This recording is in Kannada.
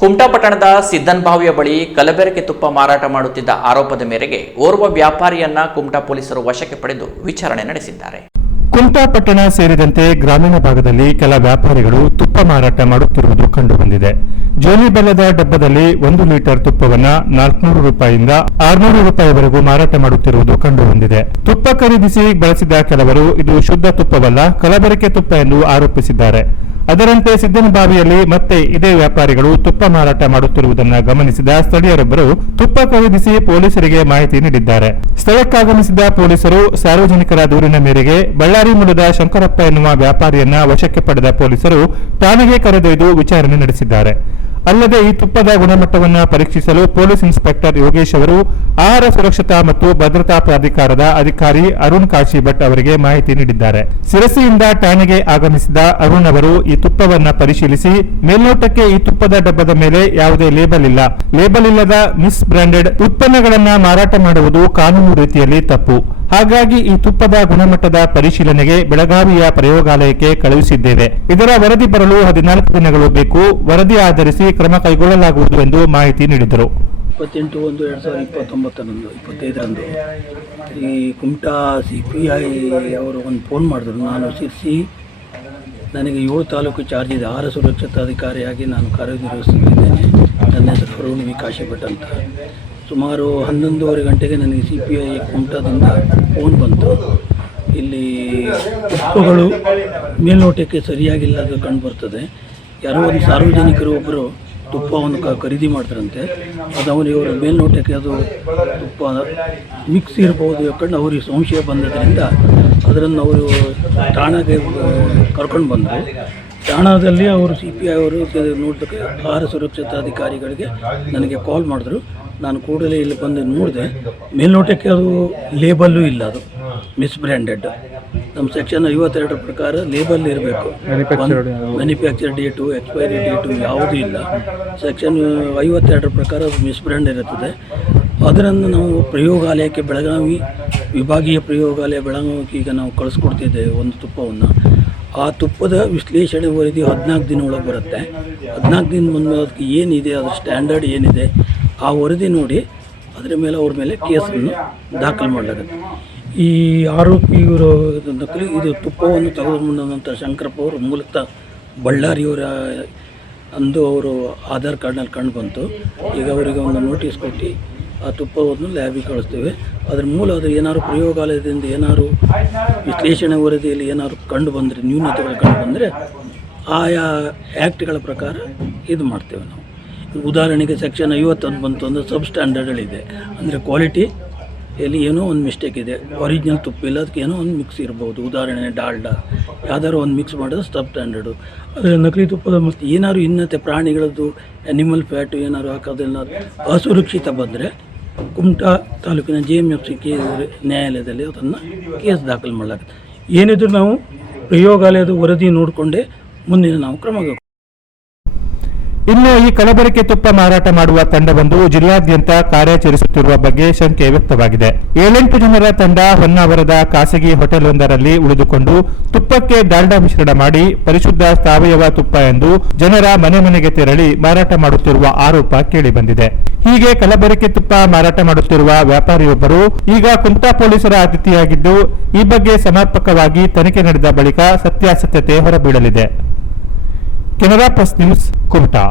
ಕುಮಟಾ ಪಟ್ಟಣದ ಸಿದ್ದನ್ ಬಳಿ ಕಲಬೆರಕೆ ತುಪ್ಪ ಮಾರಾಟ ಮಾಡುತ್ತಿದ್ದ ಆರೋಪದ ಮೇರೆಗೆ ಓರ್ವ ವ್ಯಾಪಾರಿಯನ್ನ ಕುಮಟಾ ಪೊಲೀಸರು ವಶಕ್ಕೆ ಪಡೆದು ವಿಚಾರಣೆ ನಡೆಸಿದ್ದಾರೆ. ಕುಮಟಾ ಪಟ್ಟಣ ಸೇರಿದಂತೆ ಗ್ರಾಮೀಣ ಭಾಗದಲ್ಲಿ ಕೆಲ ವ್ಯಾಪಾರಿಗಳು ತುಪ್ಪ ಮಾರಾಟ ಮಾಡುತ್ತಿರುವುದು ಕಂಡುಬಂದಿದೆ. ಜೋಲಿ ಬೆಲ್ಲದ ಡಬ್ಬದಲ್ಲಿ ಒಂದು ಲೀಟರ್ ತುಪ್ಪವನ್ನ ನಾಲ್ಕುನೂರು ರೂಪಾಯಿಯಿಂದ ಆರ್ನೂರು ರೂಪಾಯಿವರೆಗೂ ಮಾರಾಟ ಮಾಡುತ್ತಿರುವುದು ಕಂಡುಬಂದಿದೆ. ತುಪ್ಪ ಖರೀದಿಸಿ ಬಳಸಿದ ಕೆಲವರು ಇದು ಶುದ್ಧ ತುಪ್ಪವಲ್ಲ, ಕಲಬೆರಕೆ ತುಪ್ಪ ಎಂದು ಆರೋಪಿಸಿದ್ದಾರೆ. ಅದರಂತೆ ಸಿದ್ದನಬಾವಿಯಲ್ಲಿ ಮತ್ತೆ ಇದೇ ವ್ಯಾಪಾರಿಗಳು ತುಪ್ಪ ಮಾರಾಟ ಮಾಡುತ್ತಿರುವುದನ್ನು ಗಮನಿಸಿದ ಸ್ಥಳೀಯರೊಬ್ಬರು ತುಪ್ಪ ಖರೀದಿಸಿ ಪೊಲೀಸರಿಗೆ ಮಾಹಿತಿ ನೀಡಿದ್ದಾರೆ. ಸ್ಥಳಕ್ಕಾಗಮಿಸಿದ ಪೊಲೀಸರು ಸಾರ್ವಜನಿಕರ ದೂರಿನ ಮೇರೆಗೆ ಬಳ್ಳಾರಿ ಮೂಲದ ಶಂಕರಪ್ಪ ಎನ್ನುವ ವ್ಯಾಪಾರಿಯನ್ನ ವಶಕ್ಕೆ ಪಡೆದ ಪೊಲೀಸರು ಠಾಣೆಗೆ ಕರೆದೊಯ್ದು ವಿಚಾರಣೆ ನಡೆಸಿದ್ದಾರೆ. ಅಲ್ಲದೆ ಈ ತುಪ್ಪದ ಗುಣಮಟ್ಟವನ್ನು ಪರೀಕ್ಷಿಸಲು ಪೊಲೀಸ್ ಇನ್ಸ್ಪೆಕ್ಟರ್ ಯೋಗೇಶ್ ಅವರು ಆಹಾರ ಸುರಕ್ಷತಾ ಮತ್ತು ಭದ್ರತಾ ಪ್ರಾಧಿಕಾರದ ಅಧಿಕಾರಿ ಅರುಣ್ ಕಾಶಿ ಭಟ್ ಅವರಿಗೆ ಮಾಹಿತಿ ನೀಡಿದ್ದಾರೆ. ಸಿರಸಿಯಿಂದ ಠಾಣೆಗೆ ಆಗಮಿಸಿದ ಅರುಣ್ ಅವರು ಈ ತುಪ್ಪವನ್ನು ಪರಿಶೀಲಿಸಿ, ಮೇಲ್ನೋಟಕ್ಕೆ ಈ ತುಪ್ಪದ ಡಬ್ಬದ ಮೇಲೆ ಯಾವುದೇ ಲೇಬಲ್ ಇಲ್ಲ. ಲೇಬಲ್ ಇಲ್ಲದ ಮಿಸ್ ಬ್ರಾಂಡೆಡ್ ಉತ್ಪನ್ನಗಳನ್ನ ಮಾರಾಟ ಮಾಡುವುದು ಕಾನೂನು ರೀತಿಯಲ್ಲಿ ತಪ್ಪು. ಹಾಗಾಗಿ ಈ ತುಪ್ಪದ ಗುಣಮಟ್ಟದ ಪರಿಶೀಲನೆಗೆ ಬೆಳಗಾವಿಯ ಪ್ರಯೋಗಾಲಯಕ್ಕೆ ಕಳುಹಿಸಿದ್ದೇವೆ. ಇದರ ವರದಿ ಬರಲು ಹದಿನಾಲ್ಕು ದಿನಗಳು ಬೇಕು. ವರದಿ ಆಧರಿಸಿ ಕ್ರಮ ಕೈಗೊಳ್ಳಲಾಗುವುದು ಎಂದು ಮಾಹಿತಿ ನೀಡಿದರು. ಇಪ್ಪತ್ತೆಂಟು ಒಂದು ಎರಡು ಸಾವಿರದ ಇಪ್ಪತ್ತೊಂಬತ್ತರಂದು, ಇಪ್ಪತ್ತೈದರಂದು ಈ ಕುಮಟಾ ಸಿ ಪಿ ಐ ಅವರು ಒಂದು ಫೋನ್ ಮಾಡಿದ್ರು. ನಾನು ಶಿರ್ಸಿ, ನನಗೆ ಏಳು ತಾಲೂಕು ಚಾರ್ಜ್ ಇದೆ. ಆಹಾರ ಸುರಕ್ಷತಾಧಿಕಾರಿಯಾಗಿ ನಾನು ಕಾರ್ಯನಿರ್ವಹಿಸುತ್ತಿದ್ದೇನೆ. ನನ್ನ ಹೆಸರು ಅರುಣ್ ವಿ ಕಾಶಿಭಟ್ ಅಂತ. ಸುಮಾರು ಹನ್ನೊಂದೂವರೆ ಗಂಟೆಗೆ ನನಗೆ ಸಿ ಪಿ ಐ ಕುಮಟಾದಿಂದ ಫೋನ್ ಬಂತು. ಇಲ್ಲಿ ಪುಷ್ಪಗಳು ಮೇಲ್ನೋಟಕ್ಕೆ ಸರಿಯಾಗಿಲ್ಲದ ಕಂಡು ಬರ್ತದೆ. ಯಾರೋ ಒಂದು ಸಾರ್ವಜನಿಕರು ಒಬ್ಬರು ತುಪ್ಪವನ್ನು ಕ ಖರೀದಿ ಮಾಡ್ತಾರಂತೆ. ಅದು ಅವರು ಇವರು ಮೇಲ್ನೋಟಕ್ಕೆ ಅದು ತುಪ್ಪ ಮಿಕ್ಸ್ ಇರ್ಬೋದು ಯಾಕಂಡು ಅವ್ರಿಗೆ ಸಂಶಯ ಬಂದದ್ರಿಂದ ಅದರನ್ನು ಅವರು ಠಾಣೆಗೆ ಕರ್ಕೊಂಡು ಬಂದರು. ಠಾಣದಲ್ಲಿ ಅವರು ಸಿ ಪಿ ಐ ಅವರು ನೋಡೋದಕ್ಕೆ ಆಹಾರ ಸುರಕ್ಷತಾಧಿಕಾರಿಗಳಿಗೆ ನನಗೆ ಕಾಲ್ ಮಾಡಿದ್ರು. ನಾನು ಕೂಡಲೇ ಇಲ್ಲಿ ಬಂದು ನೋಡಿದೆ. ಮೇಲ್ನೋಟಕ್ಕೆ ಅದು ಲೇಬಲ್ಲು ಇಲ್ಲ ಅದು. ಮಿಸ್ ಬ್ರ್ಯಾಂಡೆಡ್ ನಮ್ಮ ಸೆಕ್ಷನ್ ಐವತ್ತೆರಡರ ಪ್ರಕಾರ ಲೇಬಲ್ ಇರಬೇಕು. ಮ್ಯಾನುಫ್ಯಾಕ್ಚರ್ ಡೇಟು ಎಕ್ಸ್ಪೈರಿ ಡೇಟು ಯಾವುದೂ ಇಲ್ಲ. ಸೆಕ್ಷನ್ ಐವತ್ತೆರಡರ ಪ್ರಕಾರ ಅದು ಮಿಸ್ ಬ್ರ್ಯಾಂಡ್ ಇರುತ್ತದೆ. ಅದರಿಂದ ನಾವು ಪ್ರಯೋಗಾಲಯಕ್ಕೆ ಬೆಳಗಾವಿ ವಿಭಾಗೀಯ ಪ್ರಯೋಗಾಲಯ ಬೆಳಗಾವಿಗೆ ಈಗ ನಾವು ಕಳಿಸ್ಕೊಡ್ತಿದ್ದೇವೆ ಒಂದು ತುಪ್ಪವನ್ನು. ಆ ತುಪ್ಪದ ವಿಶ್ಲೇಷಣೆ ವರದಿ ಹದಿನಾಲ್ಕು ದಿನ ಒಳಗೆ ಬರುತ್ತೆ. ಹದಿನಾಲ್ಕು ದಿನ ಬಂದ ಅದಕ್ಕೆ ಏನಿದೆ, ಅದರ ಸ್ಟ್ಯಾಂಡರ್ಡ್ ಏನಿದೆ, ಆ ವರದಿ ನೋಡಿ ಅದರ ಮೇಲೆ ಅವ್ರ ಮೇಲೆ ಕೇಸನ್ನು ದಾಖಲು ಮಾಡಲಾಗುತ್ತೆ. ಈ ಆರೋಪಿ ಇವರು ಇದು ತುಪ್ಪವನ್ನು ತೆಗೆದುಕೊಂಡಂಥ ಶಂಕರಪ್ಪ ಅವರು ಮೂಲತಃ ಬಳ್ಳಾರಿಯವರ ಅಂದು ಅವರು ಆಧಾರ್ ಕಾರ್ಡ್ನಲ್ಲಿ ಕಂಡು ಬಂತು. ಈಗ ಅವರಿಗೆ ಒಂದು ನೋಟಿಸ್ ಕೊಟ್ಟು ಆ ತುಪ್ಪವನ್ನು ಲ್ಯಾಬಿಗೆ ಕಳಿಸ್ತೇವೆ. ಅದ್ರ ಮೂಲ ಅದು ಏನಾದ್ರು ಪ್ರಯೋಗಾಲಯದಿಂದ ಏನಾದ್ರು ವಿಶ್ಲೇಷಣೆ ವರದಿಯಲ್ಲಿ ಏನಾದ್ರು ಕಂಡು ಬಂದರೆ, ನ್ಯೂನತೆಗಳು ಕಂಡು ಬಂದರೆ ಆಯಾ ಆ್ಯಕ್ಟ್ಗಳ ಪ್ರಕಾರ ಇದು ಮಾಡ್ತೇವೆ ನಾವು. ಉದಾಹರಣೆಗೆ ಸೆಕ್ಷನ್ ಐವತ್ತೊಂದು ಬಂತು ಅಂದರೆ ಸಬ್ ಸ್ಟ್ಯಾಂಡರ್ಡ್ಗಳಿದೆ ಅಂದರೆ ಕ್ವಾಲಿಟಿ ಎಲ್ಲಿ ಏನೋ ಒಂದು ಮಿಸ್ಟೇಕ್ ಇದೆ. ಒರಿಜಿನಲ್ ತುಪ್ಪ ಇಲ್ಲ, ಅದಕ್ಕೆ ಏನೋ ಒಂದು ಮಿಕ್ಸ್ ಇರ್ಬೋದು. ಉದಾಹರಣೆ ಡಾಲ್ಡಾ. ಯಾವ್ದಾದ್ರು ಒಂದು ಮಿಕ್ಸ್ ಮಾಡೋದು ಸಬ್ ಸ್ಟ್ಯಾಂಡರ್ಡು ಅದರ ನಕಲಿ ತುಪ್ಪದ ಮತ್ತು ಏನಾದ್ರು ಇನ್ನತೆ ಪ್ರಾಣಿಗಳದ್ದು ಆ್ಯನಿಮಲ್ ಫ್ಯಾಟು ಏನಾದ್ರು ಹಾಕೋದೆಲ್ಲ ಅಸುರಕ್ಷಿತ ಬಂದರೆ ಕುಮಟಾ ತಾಲೂಕಿನ ಜೆ ಎಂ ಎಫ್ ಸಿ ಕೆ ನ್ಯಾಯಾಲಯದಲ್ಲಿ ಅದನ್ನು ಕೇಸ್ ದಾಖಲು ಮಾಡಲಾಗುತ್ತೆ ಏನಿದ್ರು ನಾವು ಪ್ರಯೋಗಾಲಯದ ವರದಿ ನೋಡಿಕೊಂಡೇ ಮುಂದಿನ ನಾವು ಕ್ರಮ ಇನ್ನು ಈ ಕಲಬೆರಕೆ ತುಪ್ಪ ಮಾರಾಟ ಮಾಡುವ ತಂಡವೊಂದು ಜಿಲ್ಲಾದ್ಯಂತ ಕಾರ್ಯಾಚರಿಸುತ್ತಿರುವ ಬಗ್ಗೆ ಶಂಕೆ ವ್ಯಕ್ತವಾಗಿದೆ. ಏಳೆಂಟು ಜನರ ತಂಡ ಹೊನ್ನಾವರದ ಖಾಸಗಿ ಹೋಟೆಲ್ ಒಂದರಲ್ಲಿ ಉಳಿದುಕೊಂಡು ತುಪ್ಪಕ್ಕೆ ಡಾಲ್ಡಾ ಮಿಶ್ರಣ ಮಾಡಿ ಪರಿಶುದ್ಧ ಸಾವಯವ ತುಪ್ಪ ಎಂದು ಜನರ ಮನೆ ಮನೆಗೆ ತೆರಳಿ ಮಾರಾಟ ಮಾಡುತ್ತಿರುವ ಆರೋಪ ಕೇಳಿಬಂದಿದೆ. ಹೀಗೆ ಕಲಬೆರಕೆ ತುಪ್ಪ ಮಾರಾಟ ಮಾಡುತ್ತಿರುವ ವ್ಯಾಪಾರಿಯೊಬ್ಬರು ಈಗ ಕುಮಟಾ ಪೊಲೀಸರ ಅತಿಥಿಯಾಗಿದ್ದು, ಈ ಬಗ್ಗೆ ಸಮರ್ಪಕವಾಗಿ ತನಿಖೆ ನಡೆದ ಬಳಿಕ ಸತ್ಯಾಸತ್ಯತೆ ಹೊರಬೀಳಲಿದೆ. Canara plus news Kumta